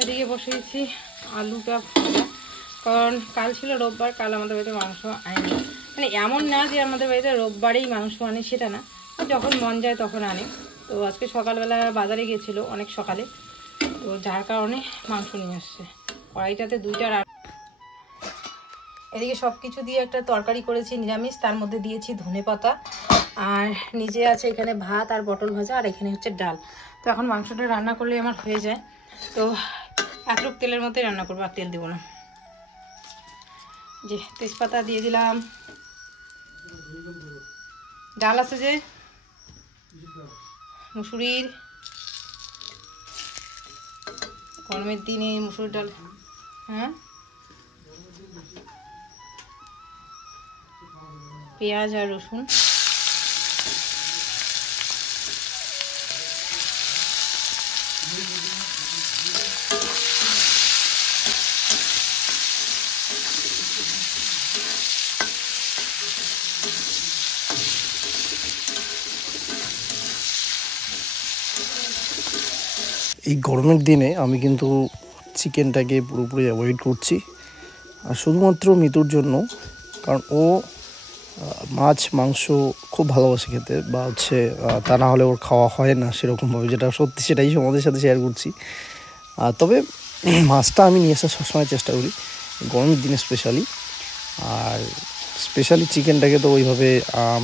এদিকে বসিয়েছি আলুটা ভাজা, কারণ কাল ছিল রোববার, কাল আমাদের বাড়িতে মাংস আনে। মানে এমন না যে আমাদের বাড়িতে রোববারেই মাংস আনে, সেটা না, যখন মন যায় তখন আনে। তো আজকে সকালবেলা বাজারে গিয়েছিল অনেক সকালে, তো যার কারণে মাংস নিয়ে আসছে। কড়াইটাতে 2টা এদিকে সব কিছু দিয়ে একটা তরকারি করেছি নিরামিষ, তার মধ্যে দিয়েছি ধনেপাতা, আর নিচে আছে এখানে ভাত আর পটল ভাজা, আর এখানে হচ্ছে ডাল। তো এখন মাংসটা রান্না করলে আমার হয়ে যায়। তো এতটুকু তেলের মধ্যে রান্না করবো, আর তেল দেবো না। যে তেজপাতা দিয়ে দিলাম, ডাল আছে যে মুসুরির, গরমের দিনে মুসুরির ডাল। হ্যাঁ, পেঁয়াজ আর রসুন, এই গরমের দিনে আমি কিন্তু চিকেনটাকে পুরোপুরি অ্যাভয়েড করছি, আর শুধুমাত্র মিতুর জন্য, কারণ ও মাছ মাংস খুব ভালোবাসে খেতে, বা হচ্ছে তা না হলে ওর খাওয়া হয় না সেরকমভাবে, যেটা সত্যি সেটাই আমাদের সাথে শেয়ার করছি। তবে মাছটা আমি নিয়ে আসার সবসময় চেষ্টা করি গরমের দিনে স্পেশালি, আর স্পেশালি চিকেনটাকে তো ওইভাবে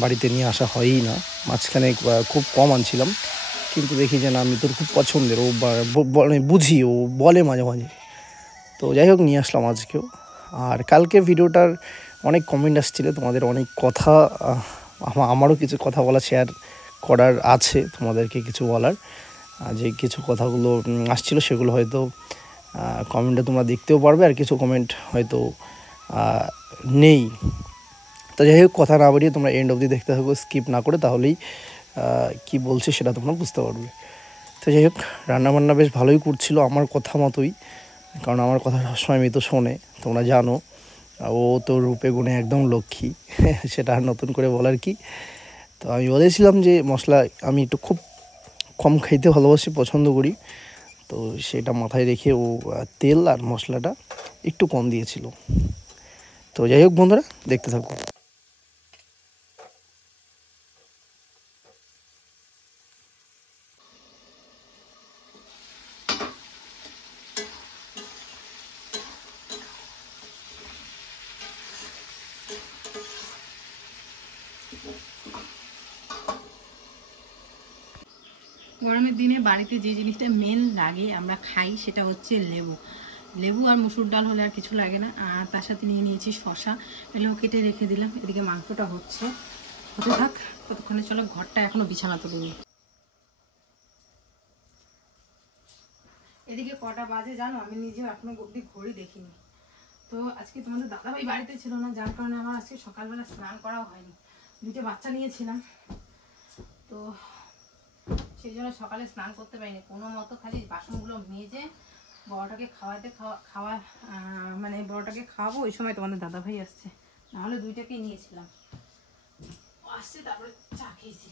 বাড়িতে নিয়ে আসা হয়ই না। মাঝখানে খুব কম আনছিলাম, কিন্তু দেখি যে না মিতুর খুব পছন্দের, ও বুঝি, ও বলে মাঝে মাঝে। তো যাই হোক, নিয়ে আসলাম আজকেও। আর কালকে ভিডিওটার অনেক কমেন্ট আসছিল, তোমাদের অনেক কথা, আমারও কিছু কথা বলা শেয়ার করার আছে, তোমাদেরকে কিছু বলার। যে কিছু কথাগুলো আসছিল সেগুলো হয়তো কমেন্টে তোমরা দেখতেও পারবে, আর কিছু কমেন্ট হয়তো নেই। তো যাই হোক, কথা না বাড়িয়ে তোমরা এন্ড অবধি দেখতে থাকো, স্কিপ না করে, তাহলেই কি বলছি সেটা তোমরা বুঝতে পারবে। তো যাই হোক, রান্নাবান্না বেশ ভালোই করছিল আমার কথা মতোই, কারণ আমার কথা সবসময় মিতু শোনে, তোমরা জানো। ও তো রূপে গুণে একদম লক্ষ্মী, সেটা আর নতুন করে বলার কি। তো আমি বলেছিলাম যে মশলা আমি একটু খুব কম খাইতে ভালোবাসি, পছন্দ করি, তো সেটা মাথায় রেখে ও তেল আর মশলাটা একটু কম দিয়েছিল। তো যাই হোক বন্ধুরা, দেখতে থাকো। গরমের দিনে বাড়িতে যে জিনিসটা মেন লাগে, আমরা খাই, সেটা হচ্ছে লেবু। লেবু আর মুসুর ডাল হলে আর কিছু লাগে না। আর তার সাথে নিয়ে নিয়েছি শশা, এগুলো কেটে রেখে দিলাম। এদিকে মাংসটা হতে থাক, ততক্ষণে চলো ঘরটা এখনো বিছানা তুলে নিই। এদিকে কটা বাজে জানো, আমি নিজেও এখনো অব্দি ঘড়ি দেখিনি। তো আজকে তোমাদের দাদাভাই বাড়িতে ছিল না, যার কারণে আমার আজকে সকালবেলা স্নান করাও হয়নি। 2টে বাচ্চা নিয়েছিলাম, তো সেই জন্য সকালে স্নান করতে পারিনি। কোনো মতো খালি বাসনগুলো মেজে বড়টাকে মানে বড়টাকে খাওয়াবো, ওই সময় তোমাদের দাদাভাই আসছে, নাহলে 2টাকেই নিয়েছিলাম। আসছে, তারপরে চা খেয়েছি।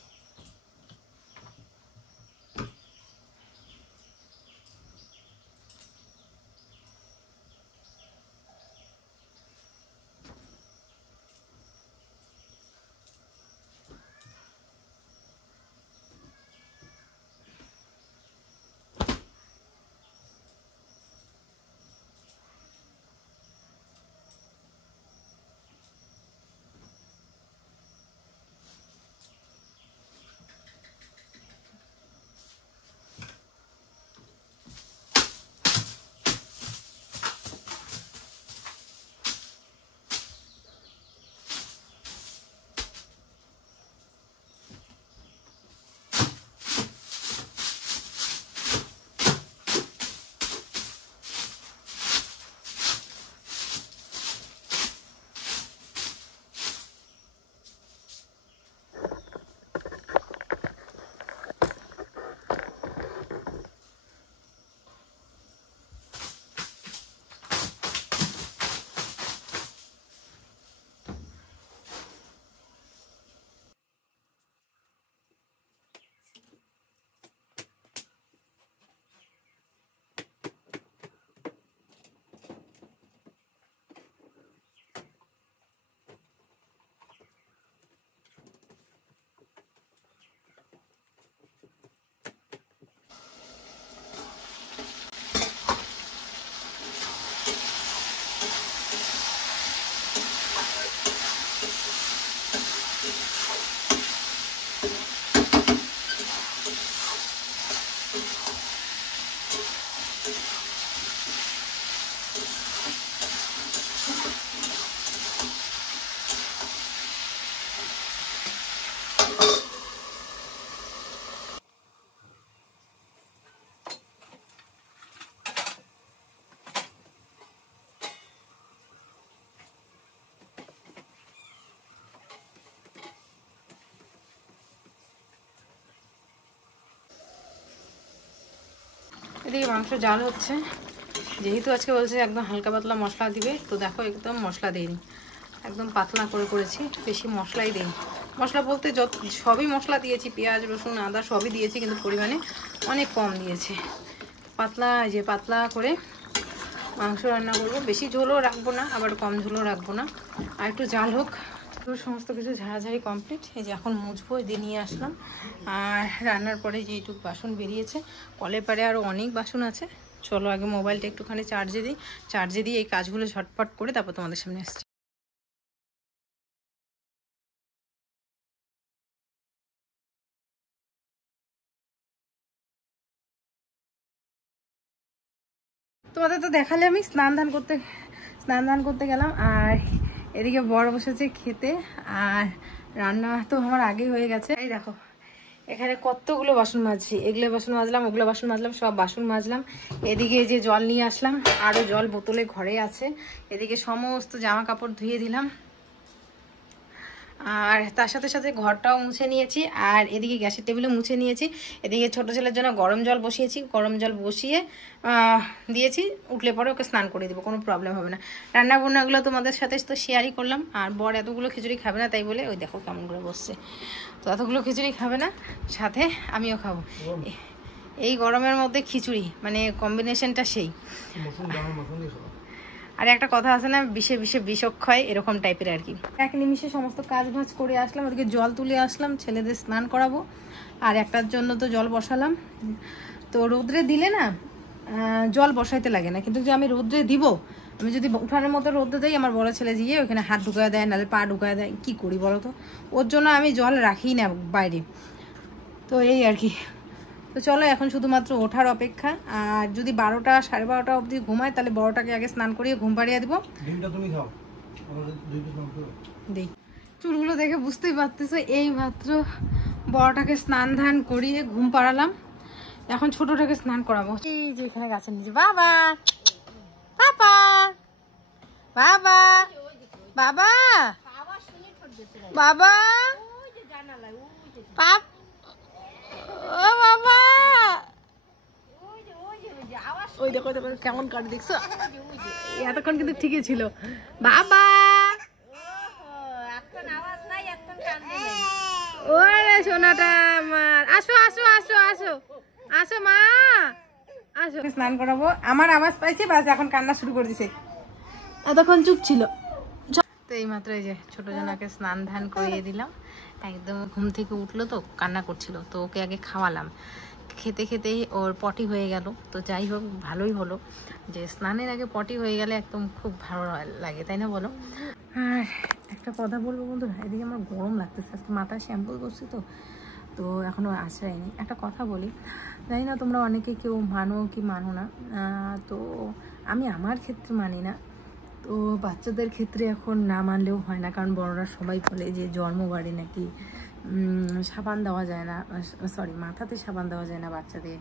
এদিকে মাংস জাল হচ্ছে, যেহেতু আজকে বলছে একদম হালকা পাতলা মশলা দিবে, তো দেখো একদম মশলা দিইনি, একদম পাতলা করে করেছি, বেশি মশলাই দিইনি। মশলা বলতে যত সবই মশলা দিয়েছি, পেঁয়াজ রসুন আদা সবই দিয়েছি, কিন্তু পরিমাণে অনেক কম দিয়েছি। পাতলা পাতলা করে মাংস রান্না করবো, বেশি ঝোলও রাখবো না আবার কম ঝোলও রাখবো না, আর একটু জাল হোক। তো সমস্ত কিছু ঝাড়াঝাড়ি কমপ্লিট, এই যে এখন মুছবো, দিয়ে নিয়ে আসলাম। আর রান্নার পরে যেইটুকু বাসন বেরিয়েছে, কলের পারে আরও অনেক বাসন আছে। চলো আগে মোবাইলটা একটুখানি চার্জে দিই এই কাজগুলো ঝটপট করে তারপর তোমাদের সামনে আসছি। তোমাদের তো দেখালে আমি স্নান ধান করতে গেলাম, আর এদিকে বড় বসেছে খেতে, আর রান্না তো আমার আগেই হয়ে গেছে। এই দেখো এখানে কতগুলো বাসন মাজছি, এগুলো বাসন মাজলাম, ওগুলো বাসন মাজলাম, সব বাসন মাজলাম। এদিকে যে জল নিয়ে আসলাম, আরও জল বোতলে ঘরে আছে। এদিকে সমস্ত জামা কাপড় ধুয়ে দিলাম, আর তার সাথে সাথে ঘরটাও মুছে নিয়েছি, আর এদিকে গ্যাসের টেবিলে মুছে নিয়েছি। এদিকে ছোটো ছেলের জন্য গরম জল বসিয়েছি, গরম জল বসিয়ে দিয়েছি, উঠলে পরে ওকে স্নান করে দেবো, কোনো প্রবলেম হবে না। রান্না বান্নাগুলো তোমাদের সাথে তো শেয়ারই করলাম। আর বর এতগুলো খিচুড়ি খাবে না, তাই বলে ওই দেখো কেমন করে বসছে, তো এতগুলো খিচুড়ি খাবে না, সাথে আমিও খাবো। এই গরমের মধ্যে খিচুড়ি মানে কম্বিনেশনটা সেই। আর একটা কথা আছে না, বিষে বিষে বিষক্ষয়, এরকম টাইপের আর কি। এক নিমিষে সমস্ত কাজ ভাজ করে আসলাম, ওদিকে জল তুলে আসলাম, ছেলেদের স্নান করাবো, আর একটার জন্য তো জল বসালাম। তো রোদ্রে দিলে না জল বসাইতে লাগে না, কিন্তু যে আমি রোদ্রে দিব, আমি যদি উঠানের মতো রোদ্রে দিই, আমার বড় ছেলে গিয়ে ওইখানে হাত ঢুকায় দেয়, নাহলে পা ঢুকায় দেয়, কি করি বলো তো? ওর জন্য আমি জল রাখি না বাইরে, তো এই আর কি। তো চলো এখন শুধুমাত্র ওঠার অপেক্ষা, আর যদি 12টা 12:30 অবধি ঘুমায়, তাহলে বড়টাকে আগে স্নান করিয়ে ঘুম পাড়িয়ে দিব। দিই চুলগুলো দেখে বুঝতেই পারতেছো, এই মাত্র বড়টাকে স্নান ধান করিয়ে ঘুম পাড়ালাম, এখন ছোটটাকে স্নান করাবো। এই যে এখানে গাছের নিচে বাবা পাপা বাবা বাবা বাবা পাপ ও বাবা, ওই দেখো কেমন কাটে দেখছো, এতক্ষণ কিন্তু ঠিকই ছিল। বাবা ওরে সোনাটা আমার, আসো আসো আসো আসো আসো মা আসো, স্নান করাবো। আমার আওয়াজ পাইছে, বাস এখন কান্না শুরু করে দিছে, এতক্ষণ চুপ ছিল। তো এই মাত্র এই যে ছোট জনাকে স্নান ধান করিয়ে দিলাম, একদম ঘুম থেকে উঠলো তো কান্না করছিল, তো ওকে আগে খাওয়ালাম। খেতে খেতেই ওর পটি হয়ে গেল, তো যাই হোক ভালোই হলো, যে স্নানের আগে পটি হয়ে গেলে একদম খুব ভালো লাগে, তাই না বলো? আর একটা কথা বলবো বন্ধুরা, এদিকে আমার গরম লাগতেছে, আজকে মাথায় শ্যাম্পু করছি তো এখনও আশ্রয়নি। একটা কথা বলি, জানি না তোমরা অনেকে কেউ মানো কি মানো না, তো আমি আমার ক্ষেত্রে মানি না, তো বাচ্চাদের ক্ষেত্রে এখন না মানলেও হয় না, কারণ বড়রা সবাই বলে যে জন্মবারে নাকি সাবান দেওয়া যায় না, সরি মাথাতে সাবান দেওয়া যায় না বাচ্চাদের,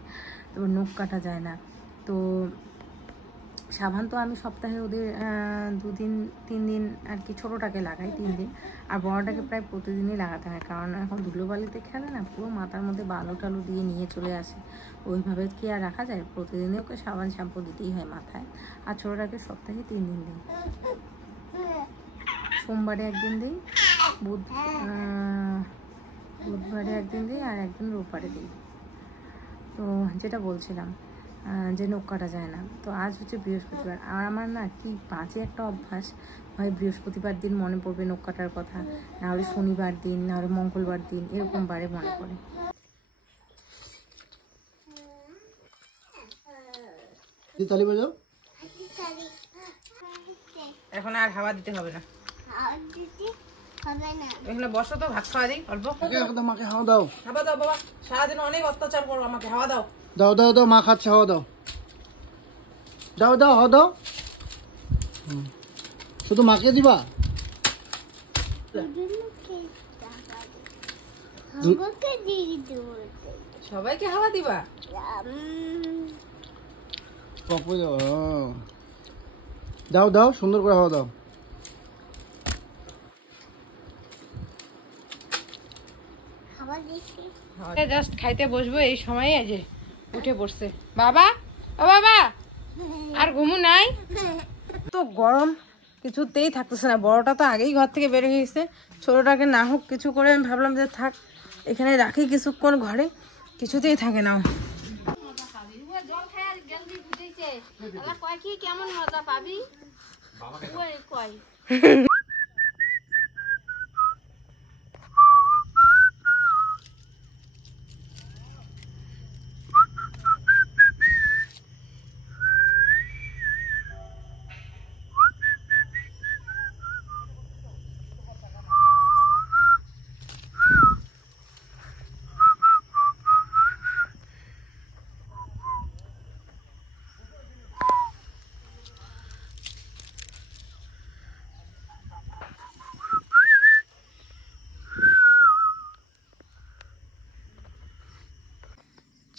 তারপর নখ কাটা যায় না। তো সাবান তো আমি সপ্তাহে ওদের 2 দিন 3 দিন আর কি, ছোটোটাকে লাগাই 3 দিন, আর বড়টাকে প্রায় প্রতিদিনই লাগাতে হয়, কারণ এখন ধুলোবালিতে খেলে না, পুরো মাথার মধ্যে বালু টালু দিয়ে নিয়ে চলে আসে, ওইভাবে কি আর রাখা যায়? প্রতিদিনই ওকে সাবান শ্যাম্পু দিতেই হয় মাথায়। আর ছোটোটাকে সপ্তাহে 3 দিন দিই, সোমবারে একদিন দিই, বুধবারে একদিন দিই, আর একদিন রোববারে দিই। তো যেটা বলছিলাম যে নখ কাটা যায় না, তো আজ হচ্ছে বৃহস্পতিবার, আর আমার না কি বাজে একটা অভ্যাস, হয় বৃহস্পতিবার দিন মনে পড়বে নখ কাটার কথা, নাহলে শনিবার দিন, নাহলে মঙ্গলবার দিন, এরকম বারে মনে পড়ে। এখন আর হাওয়া দিতে হবে না, এখানে বসো তো, ভাত খাওয়া দিই অল্প। মাকে হাওয়া দাও, হাওয়া দাও বাবা, সারাদিন অনেক অত্যাচার করো, আমাকে হাওয়া দাও। দাও দাও দাও, মা খাচ্ছে, হাওয়া দাও, দাও দাও হাওয়া দাও। শুধু মাকে দিবা? সবাইকে হাওয়া দিবা? দাও দাও, সুন্দর করে হাওয়া দাও। জাস্ট খাইতে বসবো এই সময়ে যে উঠে পড়ছে বাবা, ও বাবা আর ঘুমু নাই তো গরম কিছুতেই থাকতেছে না। বড়টা তো আগেই ঘর থেকে বের হয়ে গেছে, ছোটটাকে না হোক কিছু করে আমি ভাবলাম যে থাক এখানে রাখি কিছুক্ষণ ঘরে, কিছুতেই থাকে না। কেমন মজা পাবি কয়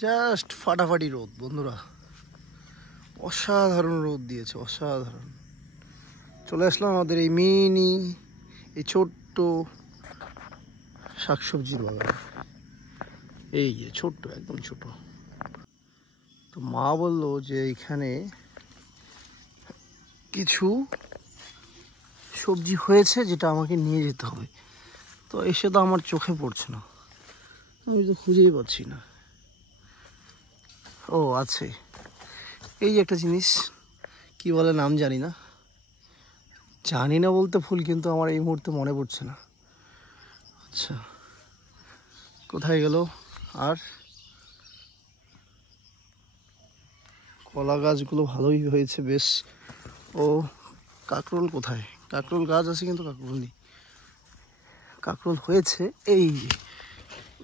জাস্ট ফাটাফাটি রোদ বন্ধুরা, অসাধারণ রোদ দিয়েছে, অসাধারণ। চলে আসলাম আমাদের এই মিনি এই ছোট্ট শাকসবজির বাগান। এই যে ছোট্ট, একদম ছোট। তো মা বললো যে এখানে কিছু সবজি হয়েছে যেটা আমাকে নিয়ে যেতে হবে। তো এসে তো আমার চোখে পড়ছে না, আমি তো খুঁজেই পাচ্ছি না। ও আছে, এই যে একটা জিনিস, কি বলে নাম জানি না, জানি না বলতে ভুল, কিন্তু আমার এই মুহূর্তে মনে পড়ছে না। আচ্ছা কোথায় গেল? আর কলা গাছগুলো ভালোই হয়েছে বেশ। ও কাঁকরোল কোথায়? কাঁকরোল গাছ আছে কিন্তু কাঁকরোল নেই। কাঁকরোল হয়েছে এই যে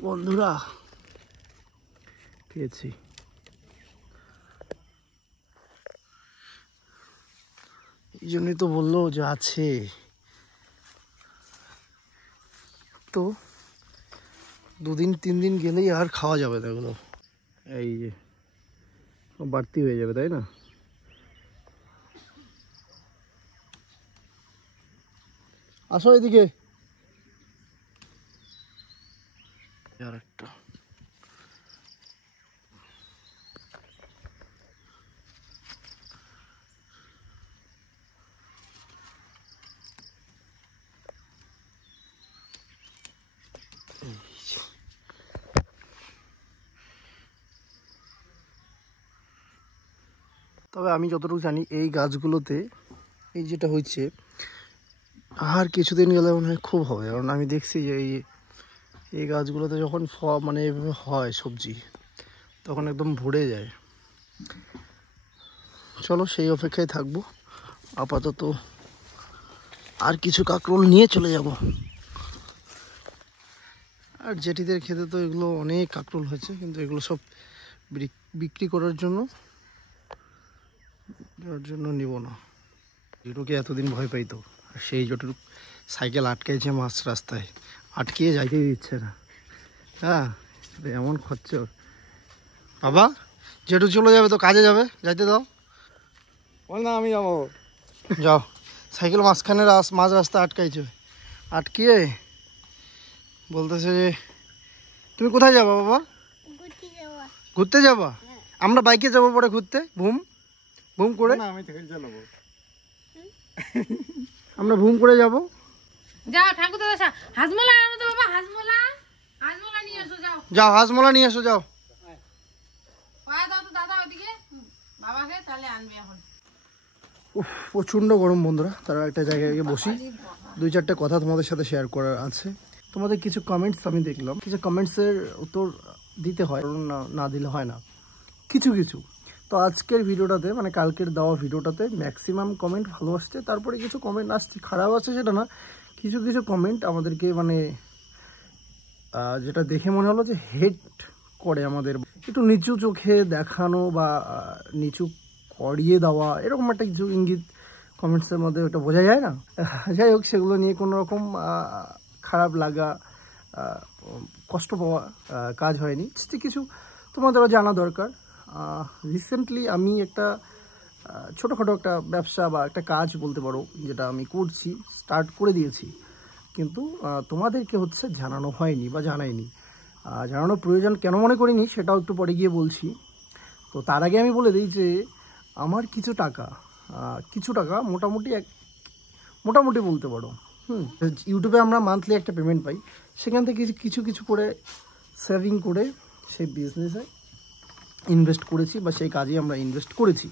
বন্ধুরা, পেয়েছি। এই জন্যই তো বললো যে আছে। তো 2-3 দিন গেলেই আর খাওয়া যাবে না এগুলো। এই যে বাড়তি হয়ে যাবে, তাই না? আসো এদিকে। আর একটা তবে আমি যতটুকু জানি এই গাছগুলোতে এই যেটা হচ্ছে আর কিছুদিন গেলে মনে হয় খুব হবে। কারণ আমি দেখছি যে এই গাছগুলোতে যখন মানে এভাবে হয় সবজি, তখন একদম ভরে যায়। চলো সেই অপেক্ষায় থাকবো। আপাতত আর কিছু কাঁকরোল নিয়ে চলে যাব। আর জেঠিদের খেতে তো এগুলো অনেক কাঁকরোল হয়েছে, কিন্তু এগুলো সব বিক্রি করার জন্য নিব না। যেটুকু এতদিন ভয় পাইতো, আর সেই যতটুকু সাইকেল আটকাইছে মাঝ রাস্তায়, আটকিয়ে যাইতেই দিচ্ছে না। হ্যাঁ এমন খচ্চর। বাবা যেটু চলে যাবে তো কাজে যাবে, যাইতে দাও। না আমি যাবো। যাও, সাইকেল মাঝখানে মাঝ রাস্তা আটকাইছে, আটকিয়ে বলতেছে যে তুমি কোথায় যাবা বাবা? ঘুরতে যাবা? আমরা বাইকে যাবো পরে ঘুরতে, বুম বুম করে। না আমি সাইকেল চালাবো। আমরা বুম করে যাব। যাও ঠাকুর দাদা হাজমোলা আনো তো বাবা, হাজমোলা নিয়ে এসো। যাও যাও হাজমোলা নিয়ে এসো, যাও। পায়ে দাও তো দাদা ওইদিকে বাবাকে, তাহলে আনবে এখন। উফ প্রচণ্ড গরম বন্ধুরা। তারা একটা জায়গায় গিয়ে বসি, 2-4টে কথা তোমাদের সাথে শেয়ার করার আছে। তোমাদের কিছু কমেন্টস আমি দেখলাম, কিছু কমেন্টসের উত্তর দিতে হয়, না দিলে হয় না কিছু কিছু। তো আজকের ভিডিওটাতে মানে কালকের দেওয়া ভিডিওটাতে ম্যাক্সিমাম কমেন্ট ভালো আসছে, তারপরে কিছু কমেন্ট আসছে খারাপ আছে সেটা না, কিছু কিছু কমেন্ট আমাদেরকে মানে যেটা দেখে মনে হলো যে হেট করে, আমাদের একটু নিচু চোখে দেখানো বা নিচু করিয়ে দেওয়া, এরকম একটা কিছু ইঙ্গিত কমেন্টসের মধ্যে ওটা বোঝা যায় না। যাই হোক, সেগুলো নিয়ে কোনো রকম খারাপ লাগা, কষ্ট পাওয়া কাজ হয়নি। কিছু তোমাদেরও জানা দরকার। রিসেন্টলি আমি একটা ছোটোখাটো একটা ব্যবসা বা একটা কাজ বলতে পারো, যেটা আমি করছি, স্টার্ট করে দিয়েছি, কিন্তু তোমাদেরকে হচ্ছে জানানো হয়নি বা জানাইনি। জানানোর প্রয়োজন কেন মনে করিনি সেটাও একটু পরে গিয়ে বলছি। তো তার আগে আমি বলে দিই যে আমার কিছু টাকা মোটামুটি বলতে পারো ইউটিউবে আমরা মান্থলি একটা পেমেন্ট পাই, সেখান থেকে কিছু করে সেভিং করে সেই বিজনেসে ইনভেস্ট করেছি বা সেই কাজে আমরা ইনভেস্ট করেছি।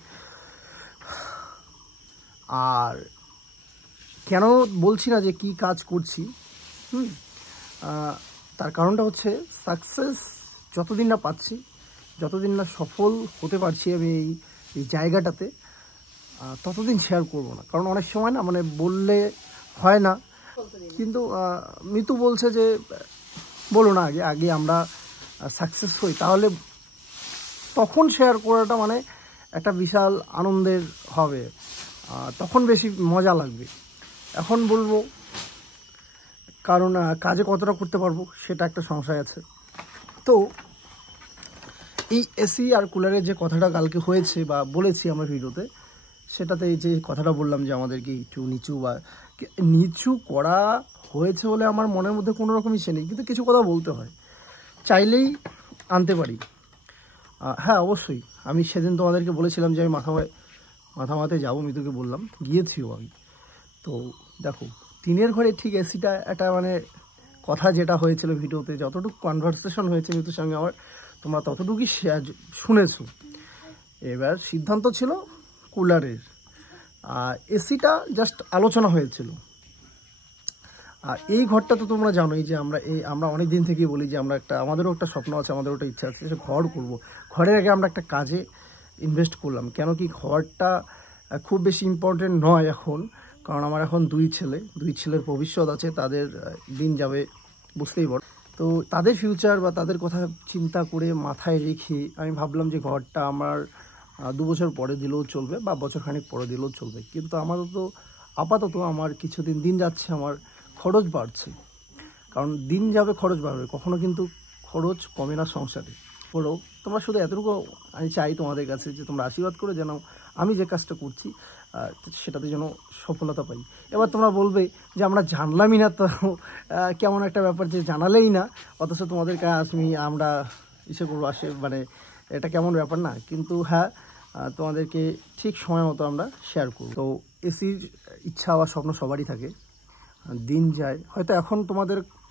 আর কেন বলছি না যে কি কাজ করছি, তার কারণটা হচ্ছে সাকসেস যতদিন না পাচ্ছি, যতদিন না সফল হতে পারছি আমি এই জায়গাটাতে, ততদিন শেয়ার করব না। কারণ অনেক সময় না মানে বললে হয় না, কিন্তু মিতু বলছে যে বলো না আগে আমরা সাকসেস হই, তাহলে তখন শেয়ার করাটা মানে একটা বিশাল আনন্দের হবে, তখন বেশি মজা লাগবে। এখন বলবো কারণ কাজে কতটা করতে পারবো সেটা একটা সংশয় আছে। তো এই এসি আর কুলারের যে কথাটা কালকে হয়েছে বা বলেছি আমরা ভিডিওতে, সেটাতে এই যে কথাটা বললাম যে আমাদেরকে একটু নিচু করা হয়েছে বলে আমার মনের মধ্যে কোনো রকম ইচ্ছে নেই, কিন্তু কিছু কথা বলতে হয়, চাইলেই আনতে পারি। হ্যাঁ অবশ্যই, আমি সেদিন তোমাদেরকে বলেছিলাম যে আমি মাথামাতে যাবো, মিতুকে বললাম, গিয়েছিও আমি। তো দেখো টিনের ঘরে ঠিক এসিটা একটা মানে কথা যেটা হয়েছিল ভিডিওতে, যতটুকু কনভারসেশন হয়েছে মিতুর সঙ্গে আমার, তোমরা ততটুকুই শুনেছো। এবার সিদ্ধান্ত ছিল কুলারের, এসিটা জাস্ট আলোচনা হয়েছিল। আর এই ঘরটা তো তোমরা জানোই যে আমরা অনেক দিন থেকেই বলি যে আমাদেরও একটা স্বপ্ন আছে, আমাদেরও একটা ইচ্ছা আছে যে ঘর করবো। ঘরের আগে আমরা একটা কাজে ইনভেস্ট করলাম, কেন কি ঘরটা খুব বেশি ইম্পর্টেন্ট নয় এখন, কারণ আমার এখন দুই ছেলের ভবিষ্যৎ আছে, তাদের দিন যাবে বুঝতেই পারো। তো তাদের ফিউচার বা তাদের কথা চিন্তা করে মাথায় রেখে আমি ভাবলাম যে ঘরটা আমার 2 বছর পরে দিলেও চলবে বা বছরখানেক পরে দিলেও চলবে, কিন্তু আপাতত আমার কিছুদিন দিন যাচ্ছে, আমার খরচ বাড়ছে। কারণ দিন যাবে খরচ বাড়বে, কখনো কিন্তু খরচ কমে না সংসারে। বলো তোমরা শুধু এতটুকু আমি চাই তোমাদের কাছে যে তোমরা আশীর্বাদ করে যেন আমি যে কাজটা করছি সেটাতে যেন সফলতা পাই। এবার তোমরা বলবে যে আমরা জানলামই না, তো কেমন একটা ব্যাপার যে জানালেই না, অথচ তোমাদের কাছে আমরা ইসে করবো আসে, মানে এটা কেমন ব্যাপার না। কিন্তু হ্যাঁ, তোমাদেরকে ঠিক সময় মতো আমরা শেয়ার করব। তো এসির ইচ্ছা বা স্বপ্ন সবারই থাকে, দিন যায় হয়তো এখন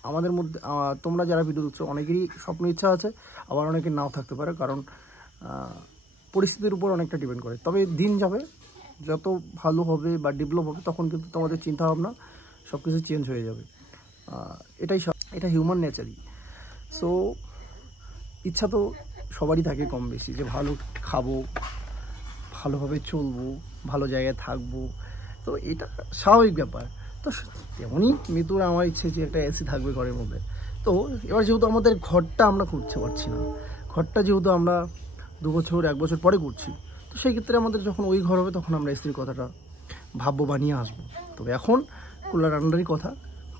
আমাদের মধ্যে তোমরা যারা ভিডিও দেখছো অনেকেরই স্বপ্ন ইচ্ছা আছে, আবার অনেকের নাও থাকতে পারে, কারণ পরিস্থিতির উপর অনেকটা ডিপেন্ড করে। তবে দিন যাবে, যত ভালো হবে বা ডেভেলপ হবে তখন কিন্তু তোমাদের চিন্তাভাবনা সব কিছু চেঞ্জ হয়ে যাবে। এটা হিউম্যান নেচারই। সো ইচ্ছা তো সবারই থাকে কম বেশি, যে ভালো খাবো, ভালোভাবে চলবো, ভালো জায়গায় থাকবো, তো এটা স্বাভাবিক ব্যাপার। তো তেমনই মিতুর আমার ইচ্ছে যে একটা এসি থাকবে ঘরের মধ্যে। তো এবার যেহেতু আমাদের ঘরটা আমরা করতে পারছি না, ঘরটা যেহেতু আমরা 2 বছর 1 বছর পরে করছি, তো সেই ক্ষেত্রে আমাদের যখন ওই ঘর হবে তখন আমরা এসির কথাটা ভাববো বা নিয়ে আসবো। তবে এখন কুলার আন্ডারই কথা,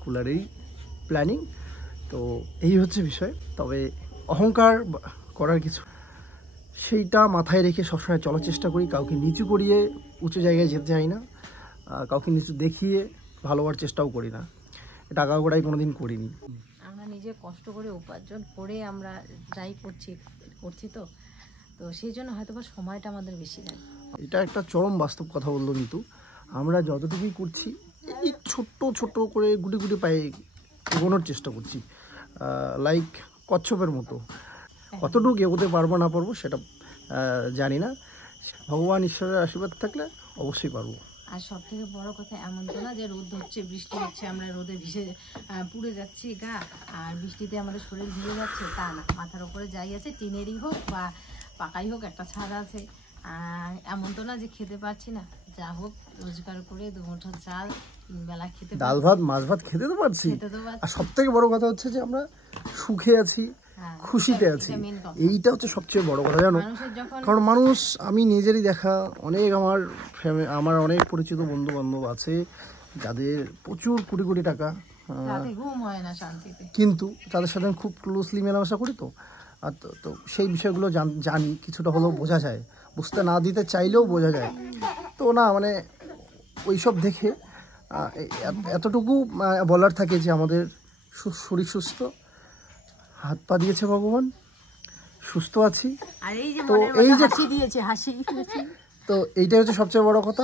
কুলারেই প্ল্যানিং। তো এই হচ্ছে বিষয়। তবে অহংকার করার কিছু, সেইটা মাথায় রেখে সবসময় চলার চেষ্টা করি, কাউকে নিচু করিয়ে উঁচু জায়গায় যেতে চাই না, কাউকে নিচু দেখিয়ে ভালো হওয়ার চেষ্টাও করি না, এটা আগাগোড়াই কোনোদিন করিনি। আমরা নিজে কষ্ট করে উপার্জন করে আমরা যাই করছি তো সেই জন্য হয়তো বা সময়টা আমাদের বেশি লাগে। এটা একটা চরম বাস্তব কথা বললো কিন্তু, আমরা যতটুকুই করছি এই ছোট্ট করে গুটি গুটি পায়ে এগোনোর চেষ্টা করছি, লাইক কচ্ছপের মতো। কতটুকু এগোতে পারবো না পারবো সেটা জানি না, ভগবান ঈশ্বরের আশীর্বাদ থাকলে অবশ্যই পারবো। আর সব থেকে বড় কথা এমন তো না যে রোদ হচ্ছে বৃষ্টি হচ্ছে আমরা রোদে পুড়ে যাচ্ছি গা, আর বৃষ্টিতে আমাদের শরীর ভিজে যাচ্ছে, তা না। মাথার উপরে যাই আছে, টিনেরই হোক বা পাকাই হোক, একটা ছাদ আছে। এমন তো না যে খেতে পারছি না, যা হোক রোজগার করে 2 মুঠো চাল 3 বেলা খেতে, ডাল ভাত মাছ ভাত খেতে তো পারছি। আর সব থেকে বড় কথা হচ্ছে যে আমরা সুখে আছি, খুশিতে আছি, এইটা হচ্ছে সবচেয়ে বড় কথা জানো। কারণ মানুষ, আমি নিজেরই দেখা অনেক আমার অনেক পরিচিত বন্ধু বান্ধব আছে যাদের প্রচুর কোটি টাকা, কিন্তু তাদের সাথে খুব ক্লোজলি মেলামেশা করি, আর তো সেই বিষয়গুলো জানি, কিছুটা হলেও বোঝা যায়, বুঝতে না দিতে চাইলেও বোঝা যায়। তো না মানে ওইসব দেখে এতটুকু বলার থাকে যে আমাদের শরীর সুস্থ, হাত পা দিয়েছে ভগবান, সুস্থ আছি। আর এই যে তো মনের এই মধ্যে যে হাসি দিয়েছে, হাসি তো এইটাই হচ্ছে সবচেয়ে বড় কথা।